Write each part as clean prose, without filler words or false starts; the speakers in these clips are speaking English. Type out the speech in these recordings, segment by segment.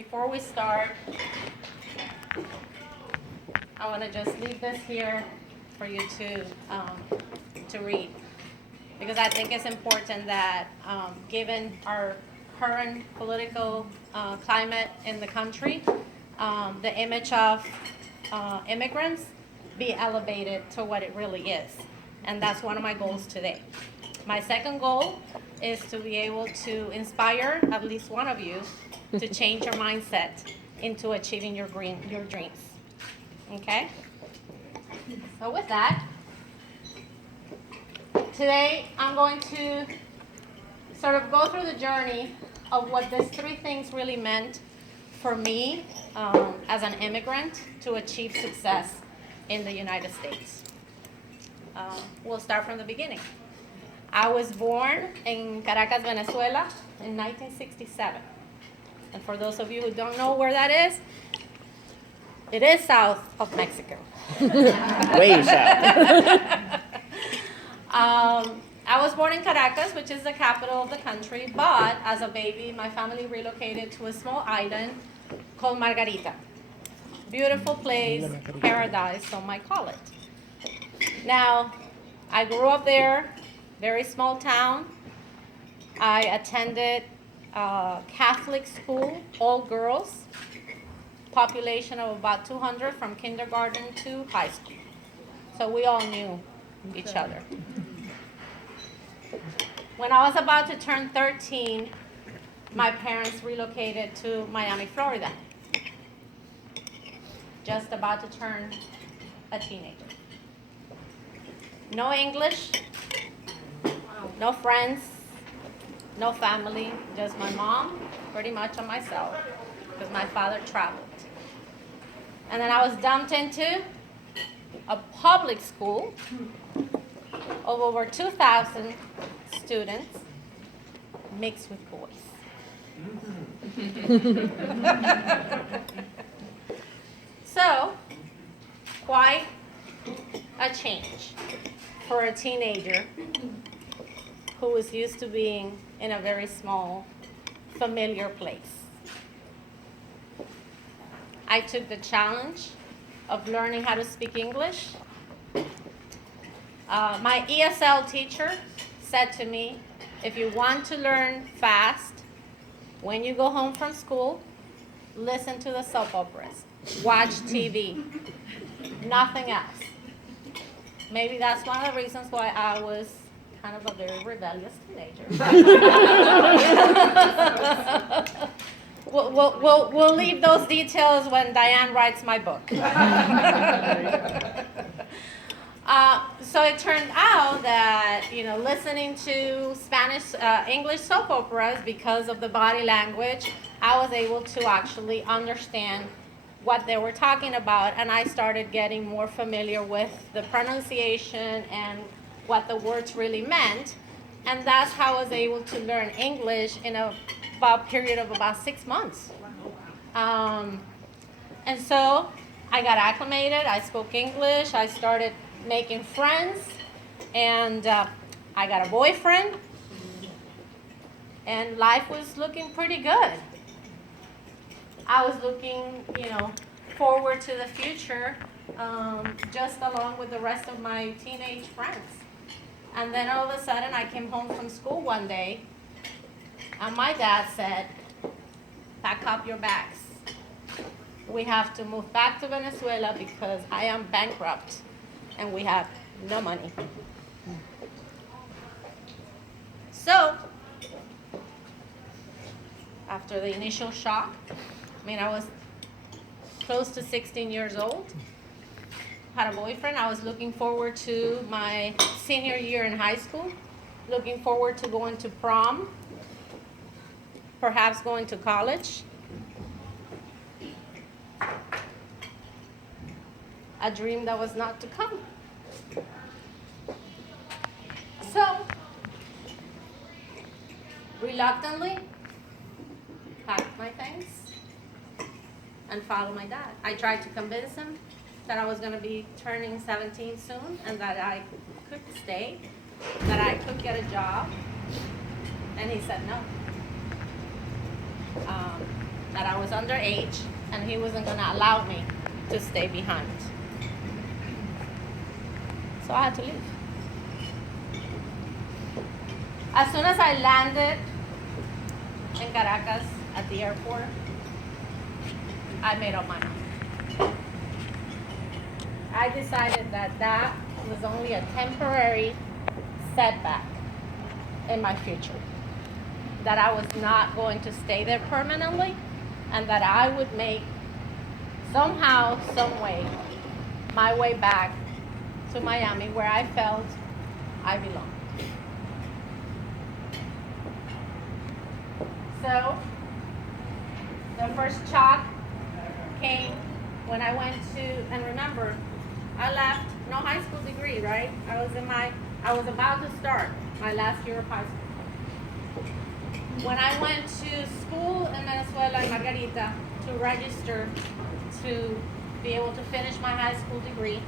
Before we start, I want to just leave this here for you to read, because I think it's important that given our current political climate in the country, the image of immigrants be elevated to what it really is. And that's one of my goals today. My second goal is to be able to inspire at least one of you to change your mindset into achieving your dreams. Okay? So with that, today I'm going to sort of go through the journey of what these three things really meant for me as an immigrant to achieve success in the United States. We'll start from the beginning. I was born in Caracas, Venezuela in 1967. And for those of you who don't know where that is, it is south of Mexico. Way south. I was born in Caracas, which is the capital of the country, but as a baby, my family relocated to a small island called Margarita. Beautiful place, paradise, some might call it. Now, I grew up there, very small town. I attended Catholic school, all girls, population of about 200 from kindergarten to high school. So we all knew each other. When I was about to turn 13, my parents relocated to Miami, Florida. Just about to turn a teenager. No English, no friends, no family, just my mom, pretty much on myself, because my father traveled. And then I was dumped into a public school of over 2,000 students, mixed with boys. So, quite a change for a teenager who was used to being in a very small, familiar place. I took the challenge of learning how to speak English. My ESL teacher said to me, if you want to learn fast, when you go home from school, listen to the soap operas, watch TV, nothing else. Maybe that's one of the reasons why I was kind of a very rebellious teenager. We'll leave those details when Diane writes my book. So it turned out that, listening to English soap operas, because of the body language, I was able to actually understand what they were talking about, and I started getting more familiar with the pronunciation and what the words really meant, and that's how I was able to learn English in a period of about 6 months. And so I got acclimated, I spoke English, I started making friends, and I got a boyfriend, and life was looking pretty good. I was looking, forward to the future, just along with the rest of my teenage friends. And then all of a sudden, I came home from school one day, and my dad said, pack up your bags. We have to move back to Venezuela because I am bankrupt, and we have no money. So, after the initial shock, I was close to 16 years old, had a boyfriend. I was looking forward to my senior year in high school, looking forward to going to prom, perhaps going to college. A dream that was not to come. So, reluctantly, packed my things and followed my dad. I tried to convince him that I was going to be turning 17 soon and that I could stay, that I could get a job, and he said no. that I was underage and he wasn't going to allow me to stay behind. So I had to leave. As soon as I landed in Caracas at the airport, I made up my mind. I decided that that was only a temporary setback in my future. That I was not going to stay there permanently, and that I would make somehow, some way, my way back to Miami where I felt I belonged. So, the first shock came when I went to, and remember, I left, no high school degree, right? I was about to start my last year of high school. When I went to school in Venezuela, in Margarita, to register to be able to finish my high school degree,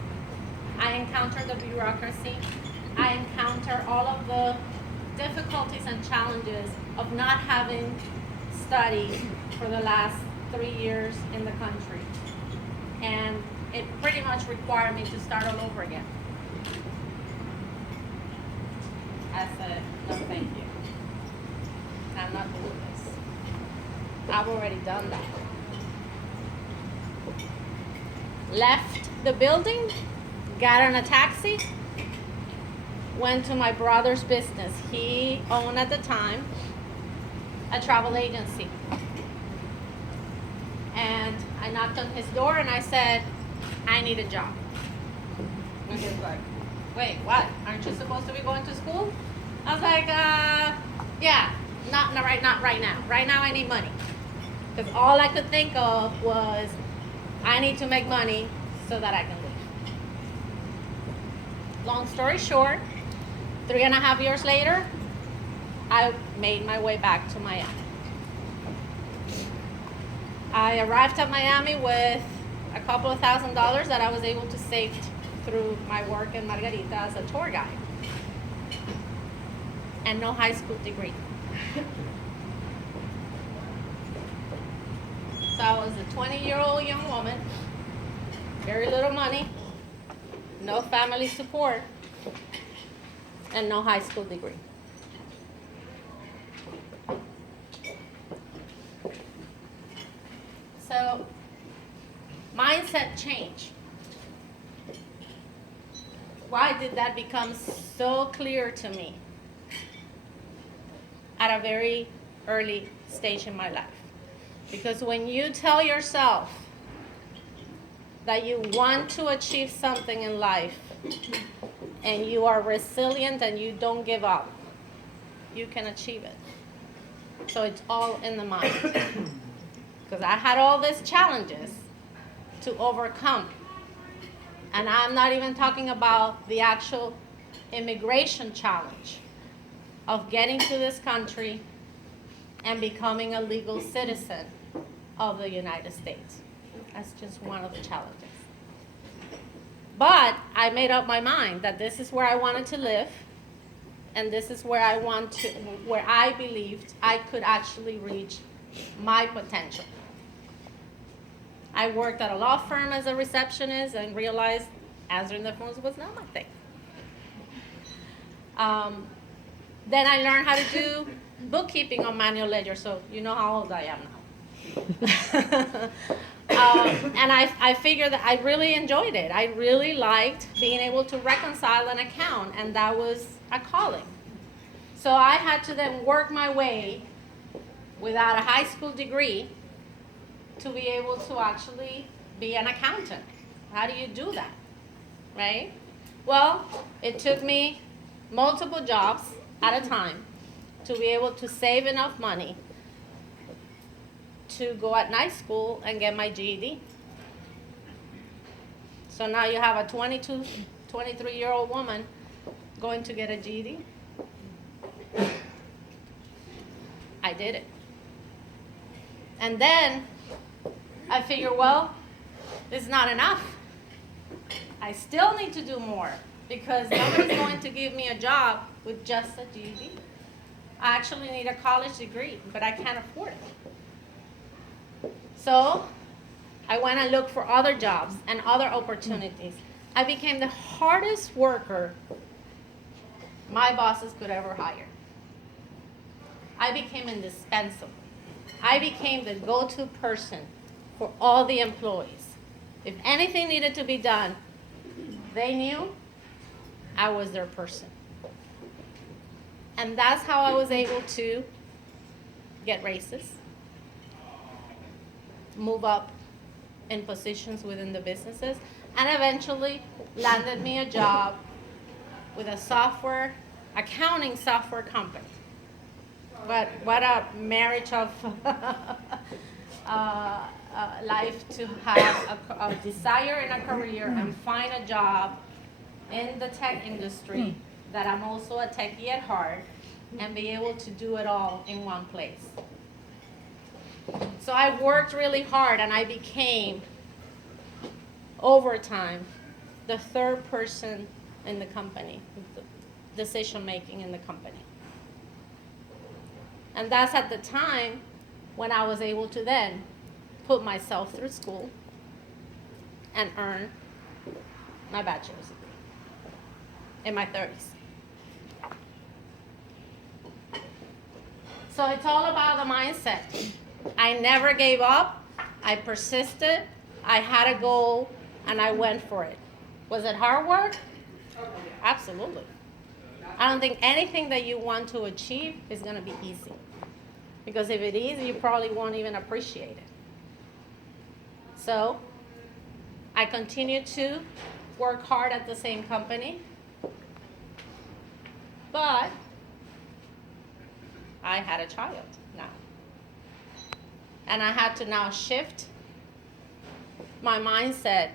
I encountered the bureaucracy. I encountered all of the difficulties and challenges of not having studied for the last 3 years in the country. And it pretty much required me to start all over again. I said, no thank you. I'm not doing this. I've already done that. Left the building, got on a taxi, went to my brother's business. He owned at the time a travel agency. And I knocked on his door and I said, I need a job. And he was like, wait, what? Aren't you supposed to be going to school? I was like, yeah, not right now. Right now I need money. Because all I could think of was, I need to make money so that I can leave. Long story short, 3.5 years later, I made my way back to Miami. I arrived at Miami with a couple of $1,000s that I was able to save through my work in Margarita as a tour guide. And no high school degree. So I was a 20-year-old young woman, very little money, no family support, and no high school degree. So, mindset change. Why did that become so clear to me at a very early stage in my life? Because when you tell yourself that you want to achieve something in life and you are resilient and you don't give up, you can achieve it. So it's all in the mind. Because I had all these challenges to overcome. And I'm not even talking about the actual immigration challenge of getting to this country and becoming a legal citizen of the United States. That's just one of the challenges. But I made up my mind that this is where I wanted to live, and this is where where I believed I could actually reach my potential. I worked at a law firm as a receptionist and realized answering the phones was not my thing. Then I learned how to do bookkeeping on manual ledger, so you know how old I am now. And I figured that I really enjoyed it. I really liked being able to reconcile an account, and that was a calling. So I had to then work my way without a high school degree to be able to actually be an accountant. How do you do that, right? Well, it took me multiple jobs at a time to be able to save enough money to go at night school and get my GED. So now you have a 22, 23-year-old woman going to get a GED. I did it. And then I figured, well, it's not enough. I still need to do more because nobody's going to give me a job with just a GED. I actually need a college degree, but I can't afford it. So I went and looked for other jobs and other opportunities. I became the hardest worker my bosses could ever hire. I became indispensable. I became the go-to person for all the employees. If anything needed to be done, they knew I was their person. And that's how I was able to get raises, move up in positions within the businesses, and eventually landed me a job with a accounting software company. But what a marriage of life to have a desire in a career and find a job in the tech industry that I'm also a techie at heart and be able to do it all in one place. So I worked really hard and I became, over time, the third person in the company, decision making in the company. And that's at the time when I was able to then put myself through school and earn my bachelor's degree in my 30s. So it's all about the mindset. I never gave up. I persisted. I had a goal, and I went for it. Was it hard work? Absolutely. I don't think anything that you want to achieve is going to be easy. Because if it is, you probably won't even appreciate it. So I continued to work hard at the same company. But I had a child now. And I had to now shift my mindset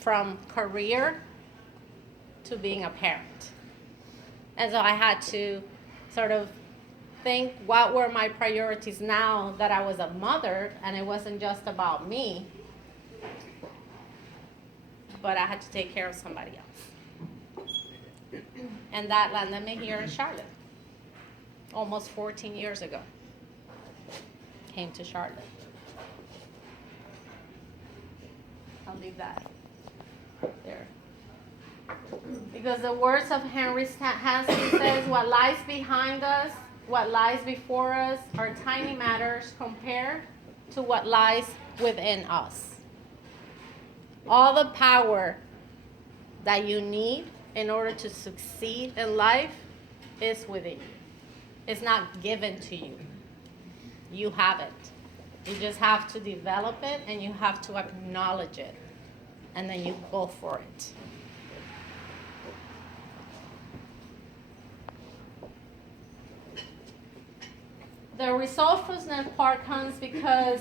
from career to being a parent. And so I had to sort of think what were my priorities now that I was a mother and it wasn't just about me, but I had to take care of somebody else. And that landed me here in Charlotte, almost 14 years ago. Came to Charlotte. I'll leave that there. Because the words of Henry Hansky says, what lies behind us, what lies before us are tiny matters compared to what lies within us. All the power that you need in order to succeed in life is within you. It's not given to you. You have it. You just have to develop it and you have to acknowledge it. And then you go for it. The resourcefulness part comes because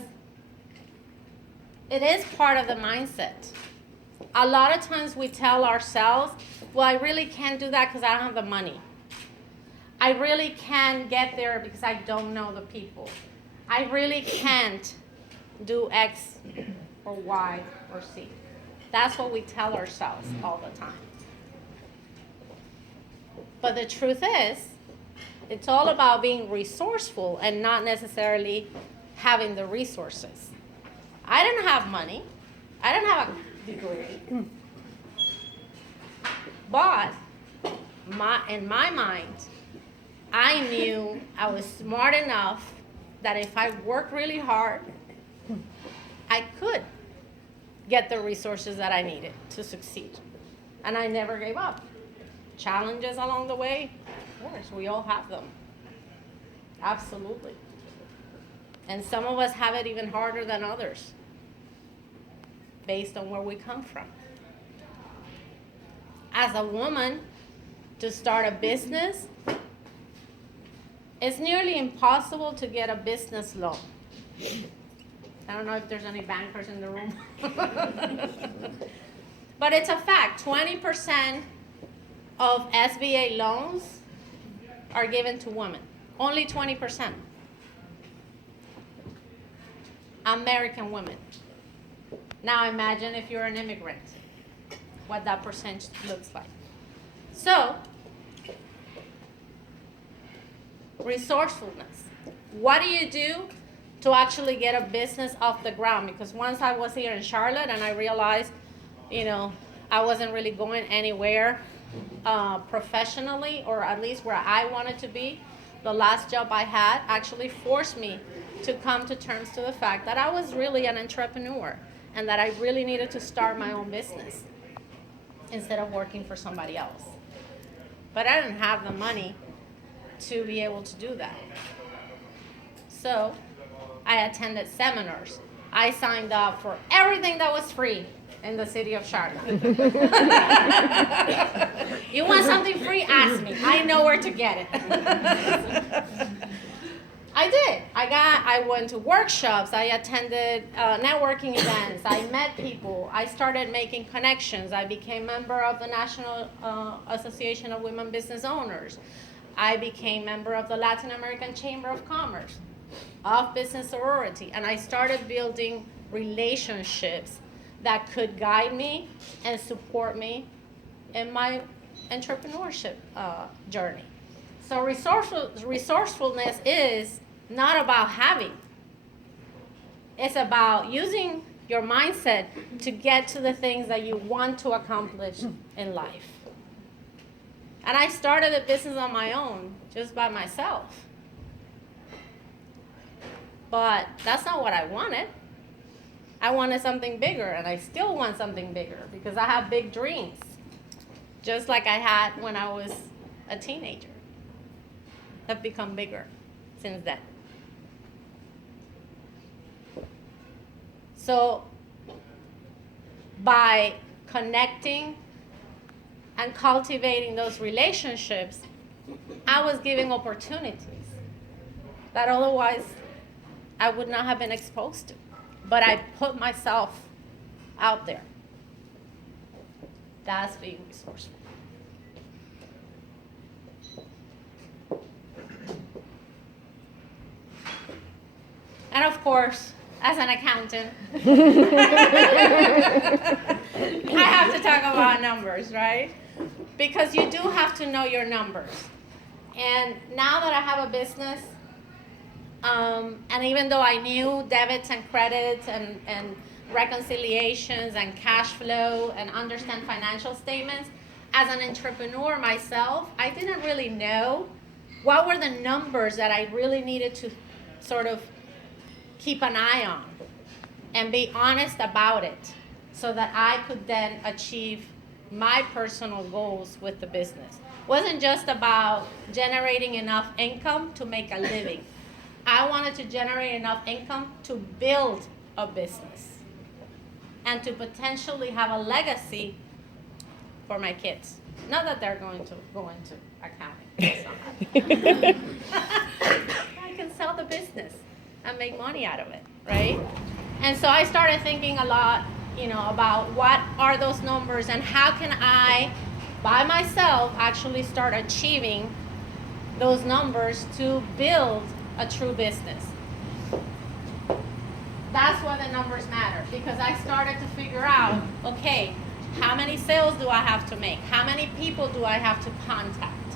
it is part of the mindset. A lot of times we tell ourselves, well, I really can't do that because I don't have the money. I really can't get there because I don't know the people. I really can't do X or Y or Z. That's what we tell ourselves all the time. But the truth is, it's all about being resourceful and not necessarily having the resources. I didn't have money. I didn't have a degree. But in my mind, I knew I was smart enough that if I worked really hard, I could get the resources that I needed to succeed. And I never gave up. Challenges along the way, of course, we all have them. Absolutely. And some of us have it even harder than others, based on where we come from. As a woman, to start a business, it's nearly impossible to get a business loan. I don't know if there's any bankers in the room. But it's a fact. 20% of SBA loans are given to women. Only 20%. American women. Now imagine if you're an immigrant, what that percentage looks like. So, resourcefulness. What do you do to actually get a business off the ground. Because once I was here in Charlotte and I realized, I wasn't really going anywhere professionally, or at least where I wanted to be, the last job I had actually forced me to come to terms to the fact that I was really an entrepreneur and that I really needed to start my own business instead of working for somebody else. But I didn't have the money to be able to do that. So I attended seminars. I signed up for everything that was free in the city of Charlotte. You want something free? Ask me. I know where to get it. I did. I went to workshops. I attended networking events. I met people. I started making connections. I became member of the National Association of Women Business Owners. I became member of the Latin American Chamber of Commerce, of Business Sorority, and I started building relationships that could guide me and support me in my entrepreneurship journey. So resourcefulness is not about having. It's about using your mindset to get to the things that you want to accomplish in life. And I started a business on my own, just by myself. But that's not what I wanted. I wanted something bigger, and I still want something bigger because I have big dreams, just like I had when I was a teenager. Have become bigger since then. So by connecting and cultivating those relationships, I was giving opportunities that otherwise I would not have been exposed to. But I put myself out there. That's being resourceful. And of course, as an accountant, I have to talk about numbers, right? Because you do have to know your numbers. And now that I have a business, and even though I knew debits and credits and reconciliations and cash flow and understand financial statements, as an entrepreneur myself, I didn't really know what were the numbers that I really needed to sort of keep an eye on and be honest about it so that I could then achieve my personal goals with the business. It wasn't just about generating enough income to make a living. I wanted to generate enough income to build a business and to potentially have a legacy for my kids. Not that they're going to go into accounting. That's not happening. I can sell the business and make money out of it, right? And so I started thinking a lot, about what are those numbers and how can I, by myself, actually start achieving those numbers to build a true business. That's why the numbers matter, because I started to figure out, okay, how many sales do I have to make? How many people do I have to contact?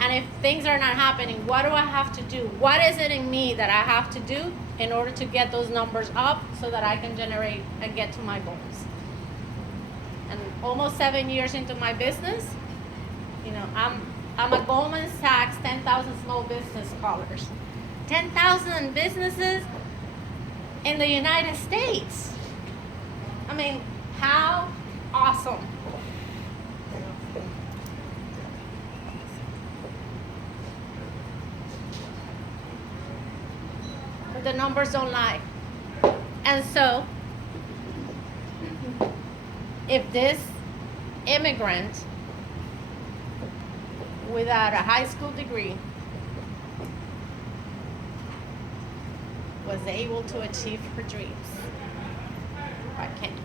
And if things are not happening, what do I have to do? What is it in me that I have to do in order to get those numbers up so that I can generate and get to my goals? And almost 7 years into my business, I'm a Goldman Sachs 10,000 small business scholars. 10,000 businesses in the United States. I mean, how awesome. But the numbers don't lie. And so, if this immigrant without a high school degree was able to achieve her dreams, why can't you?